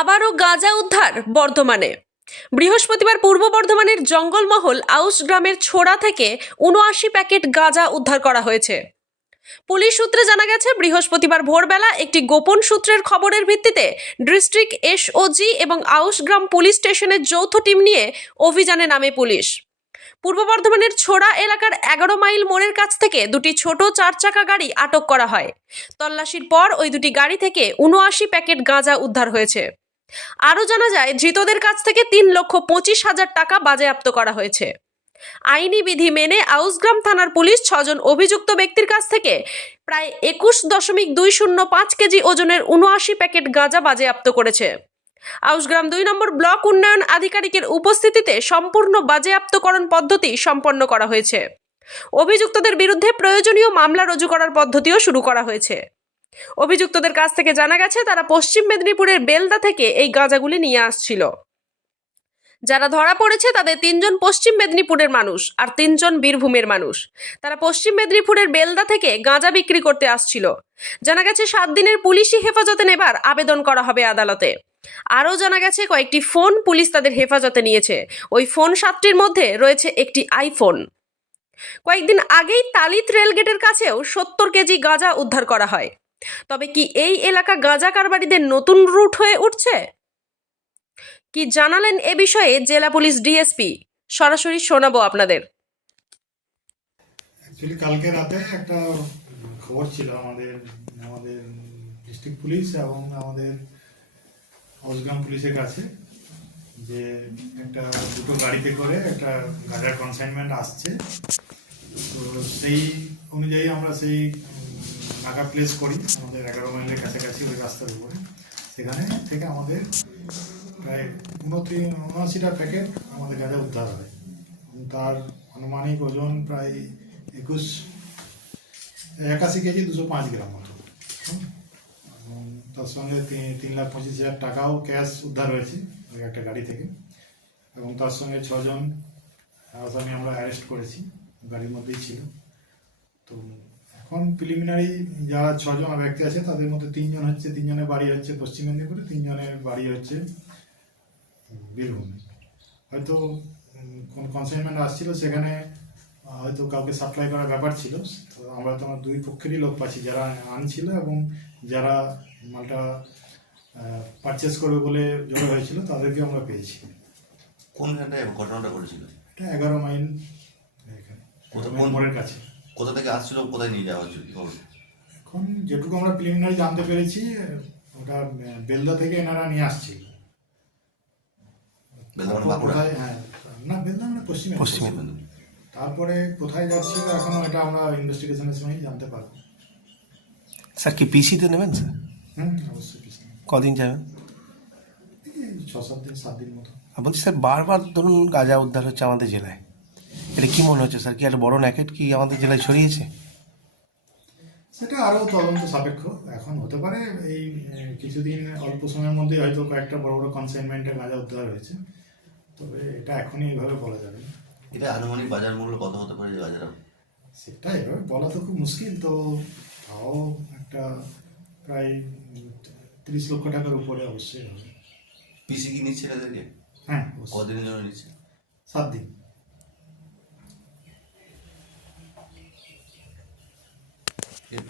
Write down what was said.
আবারও গাঁজা উদ্ধার বর্ধমানে। বৃহস্পতিবার পূর্ব বর্ধমানের জঙ্গলমহল আউশ গ্রামের ছোড়া থেকে ৭৯ প্যাকেট গাঁজা উদ্ধার করা হয়েছে। পুলিশ সূত্রে জানা গেছে, বৃহস্পতিবার ভোরবেলা একটি গোপন সূত্রের খবরের ভিত্তিতে ডিস্ট্রিক্ট এসওজি এবং আউশ গ্রাম পুলিশ স্টেশনের যৌথ টিম নিয়ে অভিযানে নামে পুলিশ। পূর্ব বর্ধমানের ছোড়া এলাকার ১১ মাইল মোড়ের কাছ থেকে দুটি ছোট ৪ চাকা গাড়ি আটক করা হয়। তল্লাশির পর ওই দুটি গাড়ি থেকে ৭৯ প্যাকেট গাঁজা উদ্ধার হয়েছে। আরও জানা যায়, ধৃতদের কাছ থেকে ৩,২৫,০০০ টাকা বাজেয়াপ্ত করা হয়েছে। আইনি বিধি মেনে আউশগ্রাম থানার পুলিশ ৬ জন অভিযুক্ত ব্যক্তির কাছ থেকে প্রায় ২১.২০৫ কেজি ওজনের ৭৯ প্যাকেট গাঁজা বাজেয়াপ্ত করেছে। আউশগ্রাম ২ নম্বর ব্লক উন্নয়ন আধিকারিকের উপস্থিতিতে সম্পূর্ণ বাজেয়াপ্তকরণ পদ্ধতি সম্পন্ন করা হয়েছে। অভিযুক্তদের বিরুদ্ধে প্রয়োজনীয় মামলা রুজু করার পদ্ধতিও শুরু করা হয়েছে। অভিযুক্তদের কাছ থেকে জানা গেছে, তারা পশ্চিম মেদিনীপুরের বেলদা থেকে এই গাঁজাগুলি নিয়ে আসছিল। যারা ধরা পড়েছে তাদের ৩ জন পশ্চিম মেদিনীপুরের মানুষ আর ৩ জন বীরভূমের মানুষ। তারা পশ্চিম মেদিনীপুরের বেলদা থেকে গাঁজা বিক্রি করতে আসছিল। জানা গেছে ৭ দিনের পুলিশি হেফাজতে নেবার আবেদন করা হবে আদালতে। আরও জানা গেছে, কয়েকটি ফোন পুলিশ তাদের হেফাজতে নিয়েছে। ওই ফোন ৭টির মধ্যে রয়েছে একটি আইফোন। কয়েকদিন আগেই তালিত রেলগেটের কাছেও ৭০ কেজি গাঁজা উদ্ধার করা হয়। তবে কি এই এলাকা গাঁজা কারবারিদের নতুন রুট হয়ে উঠছে? কি জানালেন এ বিষয়ে জেলা পুলিশ ডিএসপি, সরাসরি শোনাবো আপনাদের। অ্যাকচুয়ালি কালকে রাতে একটা খবর ছিল আমাদের আমাদের ডিস্ট্রিক্ট পুলিশ এবং আমাদের আউশগ্রাম পুলিশের কাছে যে একটা দুটো গাড়িতে করে একটা গাঁজার কনসাইনমেন্ট আসছে। তো সেই অনুযায়ী আমরা সেই নাকা প্লেস করি আমাদের ১১ মাইলের কাছাকাছি ওই রাস্তার উপরে। সেখানে থেকে আমাদের প্রায় ৭৯টা প্যাকেট আমাদের গাঁজা উদ্ধার হয়। তার আনুমানিক ওজন প্রায় ৮১ কেজি ২০৫ গ্রাম মতো। তার সঙ্গে ৩,২৫,০০০ টাকাও ক্যাশ উদ্ধার হয়েছে ওই একটা গাড়ি থেকে, এবং তার সঙ্গে ৬ জন আসামি আমরা অ্যারেস্ট করেছি, গাড়ির মধ্যেই ছিল। তো এখন প্রিলিমিনারি যারা ৬ জন ব্যক্তি আছে তাদের মধ্যে ৩ জন হচ্ছে, ৩ জনের বাড়ি হচ্ছে পশ্চিম মেদিনীপুরে, ৩ জনের বাড়ি হচ্ছে বীরভূমে। হয়তো কোন কনসাইনমেন্ট আসছিল সেখানে হয়তো কাউকে সাপ্লাই করার ব্যাপার ছিল। তো আমরা তো আমার দুই পক্ষেরই লোক পাচ্ছি, যারা আনছিল এবং যারা মালটা পারচেস করবে বলে জড়ো হয়েছিল তাদেরকে আমরা পেয়েছি। কোন ঘাটায় ঘটনাটা ঘটেছিল? এটা ১১ মাইল এখানে মোড়ের কাছে। কোথা থেকে আসছিল, কোথায় নিয়ে যাওয়া হচ্ছিল? এখন যেটুকু আমরা প্রিলিমিনারি জানতে পেরেছি, ওটা বেলদা থেকে এনারা নিয়ে আসছিল। হ্যাঁ, না বেলদা মানে পশ্চিম মেদিনীপুর। তারপরে কোথায় যাচ্ছিল এখনো এটা আমরা ইনভেস্টিগেশনের সময়ই জানতে পারবো। স্যার কি পিসিতে নেবেন স্যার? অবশ্যই পিছনে কদিন যাবেন? ৬-৭ দিন ৭ দিন মতো। বলছি স্যার, বারবার ধরুন গাঁজা উদ্ধার হচ্ছে আমাদের জেলায়, এটা কি মনে হচ্ছে স্যার? কি একটা বড় র্যাকেট কি আমাদের জেলায় ছড়িয়েছে? সেটা আরও তদন্ত সাপেক্ষ। এখন হতে পারে এই কিছুদিন অল্প সময়ের মধ্যেই হয়তো কয়েকটা বড় বড় কনসাইনমেন্টে গাঁজা উদ্ধার হয়েছে, তবে এটা এখনই এইভাবে বলা যাবে না। এটা আনুমানিক বাজার মূল্য কত হতে পারে যে গাঁজাটা? সেটা এভাবে বলা তো খুব মুশকিল। তো তাও একটা প্রায় ৩০ লক্ষ টাকার উপরে অবশ্যই হবে। পিসি কি নিচ্ছে এদেরকে? হ্যাঁ, কদিনের জন্য নিচ্ছে? ৭ দিন। এর